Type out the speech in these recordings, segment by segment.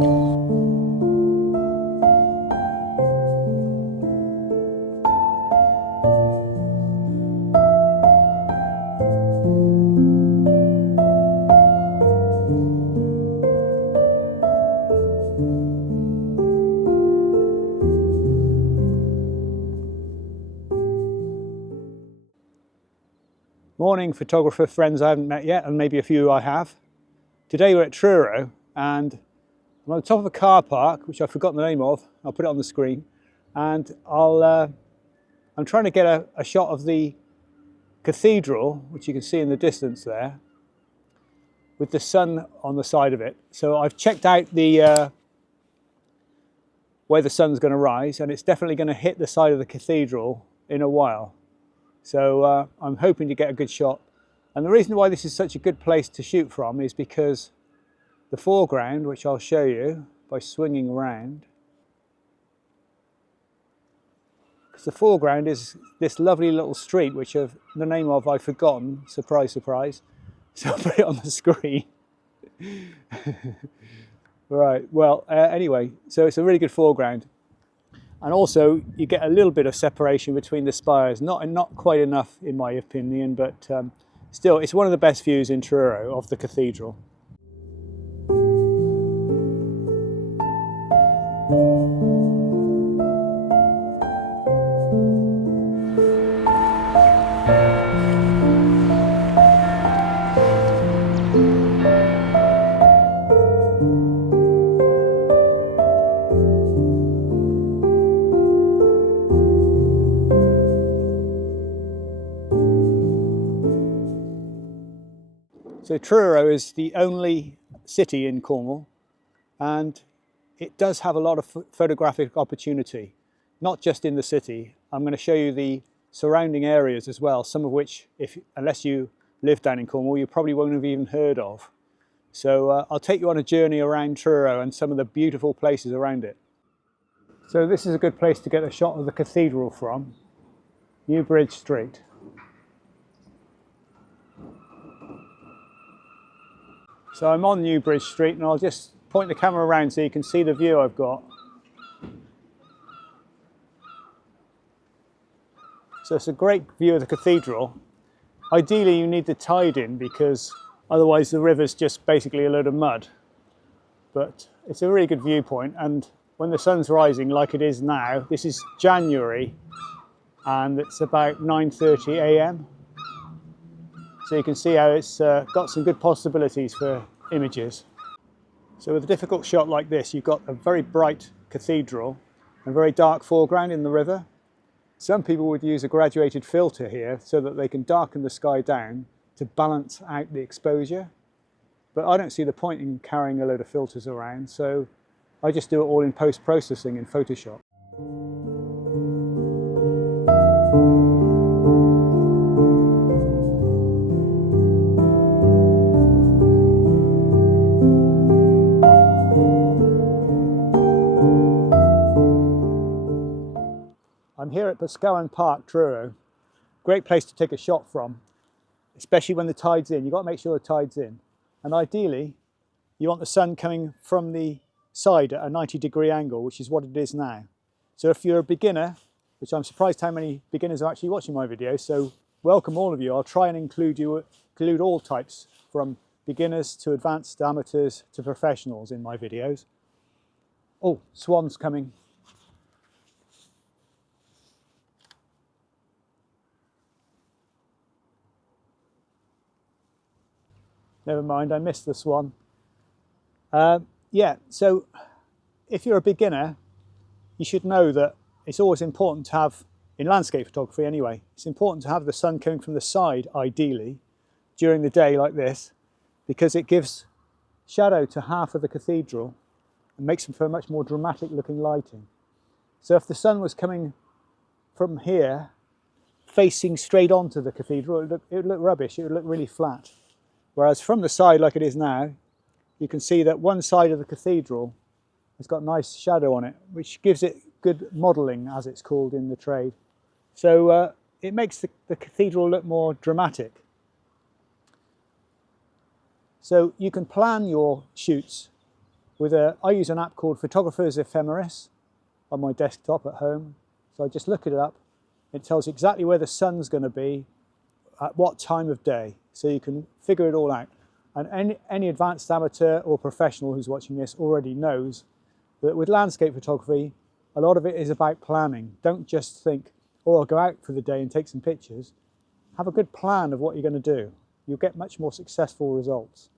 Morning, photographer friends I haven't met yet, and maybe a few I have. Today we're at Truro, and I'm on the top of a car park, which I've forgotten the name of. I'll put it on the screen, and I'm trying to get a shot of the cathedral, which you can see in the distance there, with the sun on the side of it. So I've checked out the where the sun's going to rise, and it's definitely going to hit the side of the cathedral in a while. So I'm hoping to get a good shot. And the reason why this is such a good place to shoot from is because the foreground, which I'll show you by swinging around, because the foreground is this lovely little street, which the name of I've forgotten, surprise, surprise. So I'll put it on the screen. Right, well, anyway, so it's a really good foreground. And also, you get a little bit of separation between the spires. Not quite enough, in my opinion, but still, it's one of the best views in Truro of the cathedral. So Truro is the only city in Cornwall, and it does have a lot of photographic opportunity, not just in the city. I'm going to show you the surrounding areas as well, some of which, unless you live down in Cornwall, you probably won't have even heard of. So I'll take you on a journey around Truro and some of the beautiful places around it. So this is a good place to get a shot of the cathedral from, New Bridge Street. So I'm on New Bridge Street, and I'll just point the camera around so you can see the view I've got. So it's a great view of the cathedral. Ideally you need the tide in, because otherwise the river's just basically a load of mud. But it's a really good viewpoint, and when the sun's rising like it is now, this is January, and it's about 9:30 a.m. So you can see how it's got some good possibilities for images. So with a difficult shot like this, you've got a very bright cathedral and very dark foreground in the river. Some people would use a graduated filter here so that they can darken the sky down to balance out the exposure. But I don't see the point in carrying a load of filters around, so I just do it all in post-processing in Photoshop. I'm here at Boscawen Park, Truro. Great place to take a shot from, especially when the tide's in. You've got to make sure the tide's in. And ideally, you want the sun coming from the side at a 90-degree angle, which is what it is now. So if you're a beginner, which I'm surprised how many beginners are actually watching my videos, so welcome all of you. I'll try and include all types, from beginners to advanced amateurs to professionals in my videos. Oh, swan's coming. Never mind, I missed the swan. Yeah, so if you're a beginner, you should know that it's always important to have, in landscape photography anyway, it's important to have the sun coming from the side, ideally, during the day like this, because it gives shadow to half of the cathedral and makes them for a much more dramatic looking lighting. So if the sun was coming from here, facing straight onto the cathedral, it would look rubbish, it would look really flat. Whereas from the side, like it is now, you can see that one side of the cathedral has got nice shadow on it, which gives it good modelling, as it's called in the trade. So it makes the cathedral look more dramatic. So you can plan your shoots I use an app called Photographer's Ephemeris on my desktop at home. So I just look it up. It tells you exactly where the sun's going to be at what time of day, so you can figure it all out. And any advanced amateur or professional who's watching this already knows that with landscape photography, a lot of it is about planning. Don't just think, oh, I'll go out for the day and take some pictures. Have a good plan of what you're going to do. You'll get much more successful results.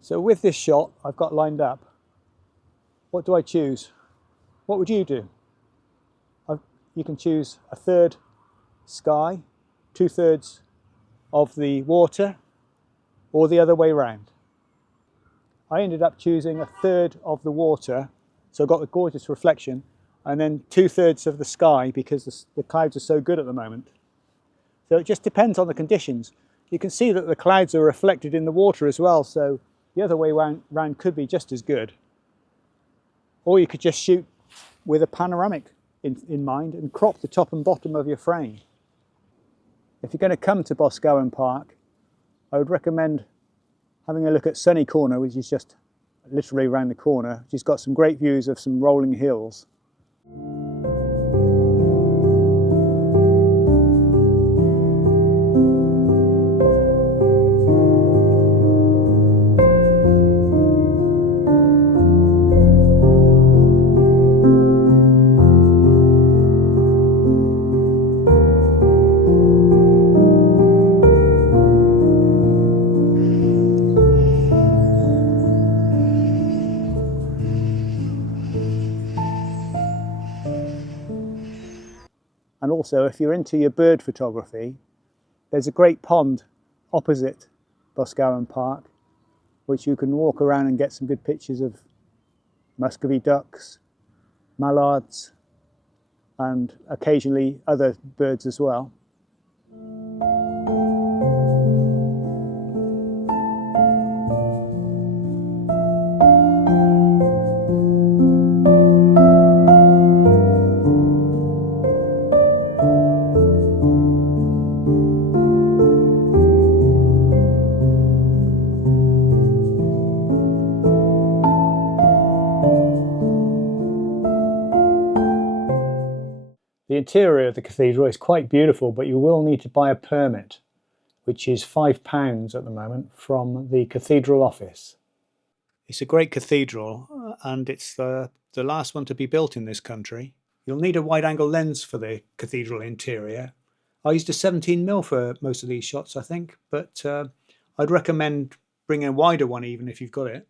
So with this shot I've got lined up, what do I choose? What would you do? You can choose a third sky, 2/3 of the water, or the other way round. I ended up choosing a third of the water, so I got the gorgeous reflection, and then 2/3 of the sky because the clouds are so good at the moment. So it just depends on the conditions. You can see that the clouds are reflected in the water as well, so the other way round could be just as good. Or you could just shoot with a panoramic in mind and crop the top and bottom of your frame. If you're going to come to Boscawen Park, I would recommend having a look at Sunny Corner, which is just literally around the corner, which has got some great views of some rolling hills. And also, if you're into your bird photography, there's a great pond opposite Boscawen Park, which you can walk around and get some good pictures of Muscovy ducks, mallards, and occasionally other birds as well. The interior of the cathedral is quite beautiful, but you will need to buy a permit, which is £5 at the moment from the cathedral office. It's a great cathedral, and it's the last one to be built in this country. You'll need a wide-angle lens for the cathedral interior. I used a 17mm for most of these shots, I think, but I'd recommend bringing a wider one even if you've got it.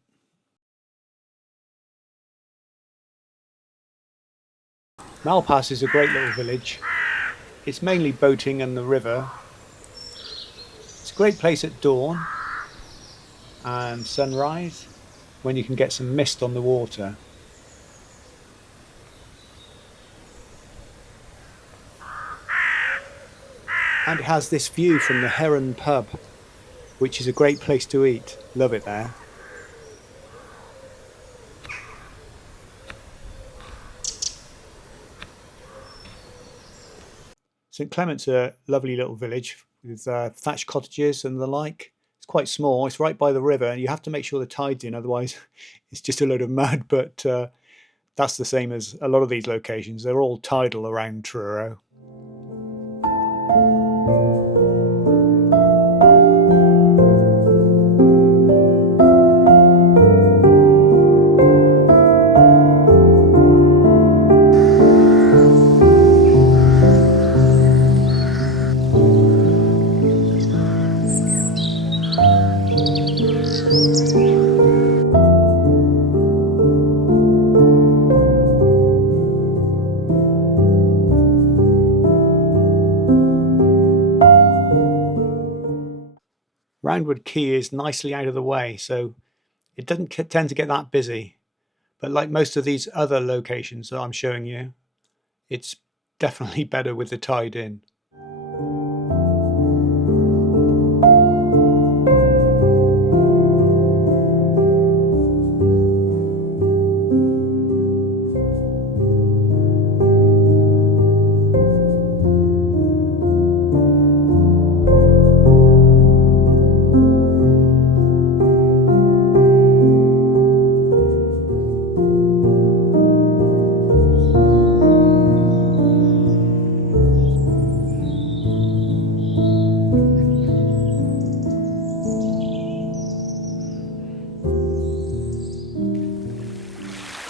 Malpas is a great little village. It's mainly boating and the river. It's a great place at dawn and sunrise when you can get some mist on the water. And it has this view from the Heron pub, which is a great place to eat. Love it there. St Clement's a lovely little village with thatched cottages and the like. It's quite small, it's right by the river, and you have to make sure the tide's in, otherwise it's just a load of mud, but that's the same as a lot of these locations. They're all tidal around Truro. Roundwood Quay is nicely out of the way, so it doesn't tend to get that busy. But like most of these other locations that I'm showing you, it's definitely better with the tide in.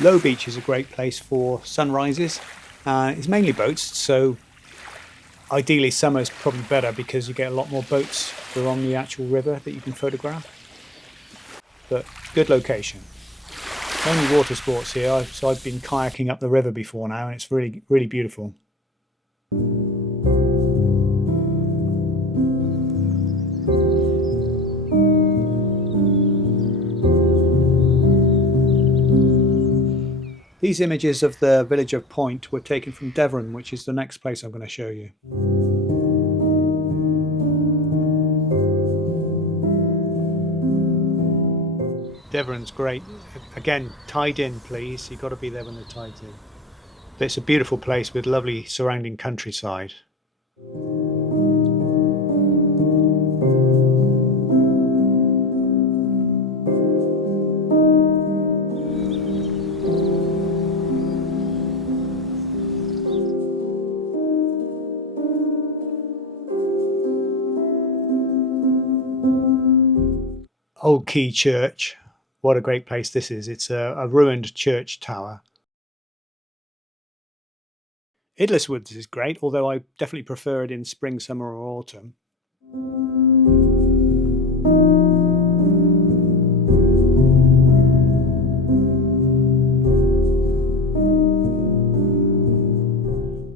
Low Beach is a great place for sunrises. It's mainly boats, so ideally summer is probably better because you get a lot more boats along the actual river that you can photograph. But good location. Mainly water sports here, so I've been kayaking up the river before now, and it's really, really beautiful. These images of the village of Point were taken from Devon, which is the next place I'm going to show you. Devon's great. Again, tied in, please. You've got to be there when the tide's in. But it's a beautiful place with lovely surrounding countryside. Old Quay Church. What a great place this is. It's a ruined church tower. Idlis Woods is great, although I definitely prefer it in spring, summer or autumn.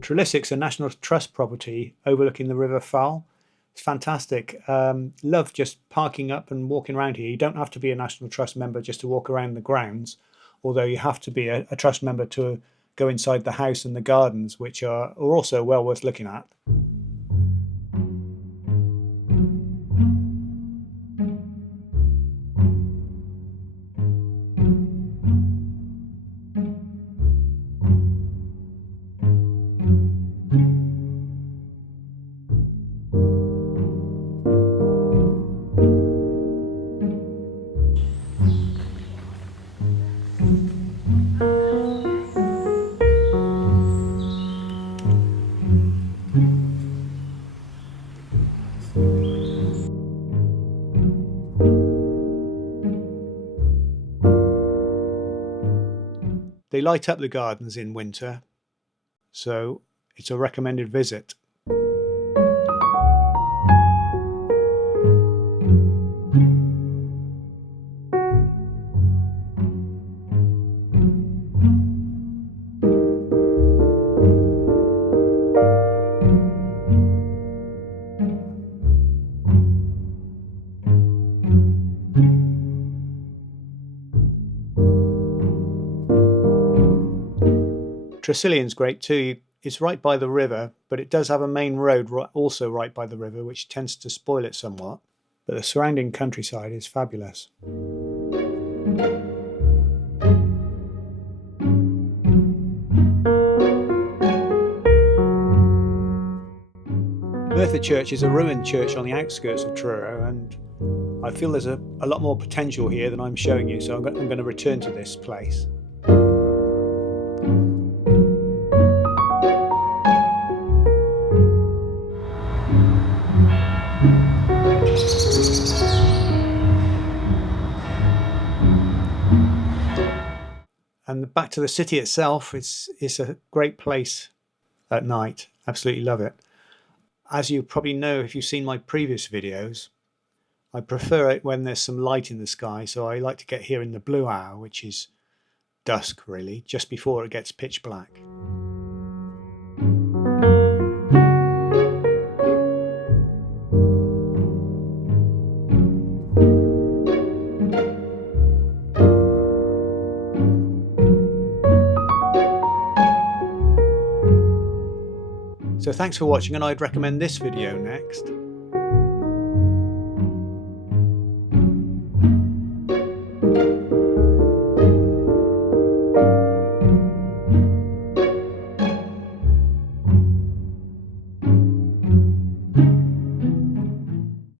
Trelissic's a National Trust property overlooking the River Fal. It's fantastic. Love just parking up and walking around here. You don't have to be a National Trust member just to walk around the grounds, although you have to be a trust member to go inside the house and the gardens, which are also well worth looking at. They light up the gardens in winter, so it's a recommended visit. Tresillian's great too. It's right by the river, but it does have a main road also right by the river, which tends to spoil it somewhat. But the surrounding countryside is fabulous. Merthyr Church is a ruined church on the outskirts of Truro, and I feel there's a lot more potential here than I'm showing you, so I'm going to return to this place. And back to the city itself, it's a great place at night. Absolutely love it. As you probably know if you've seen my previous videos, I prefer it when there's some light in the sky, so I like to get here in the blue hour, which is dusk really, just before it gets pitch black. So thanks for watching, and I'd recommend this video next.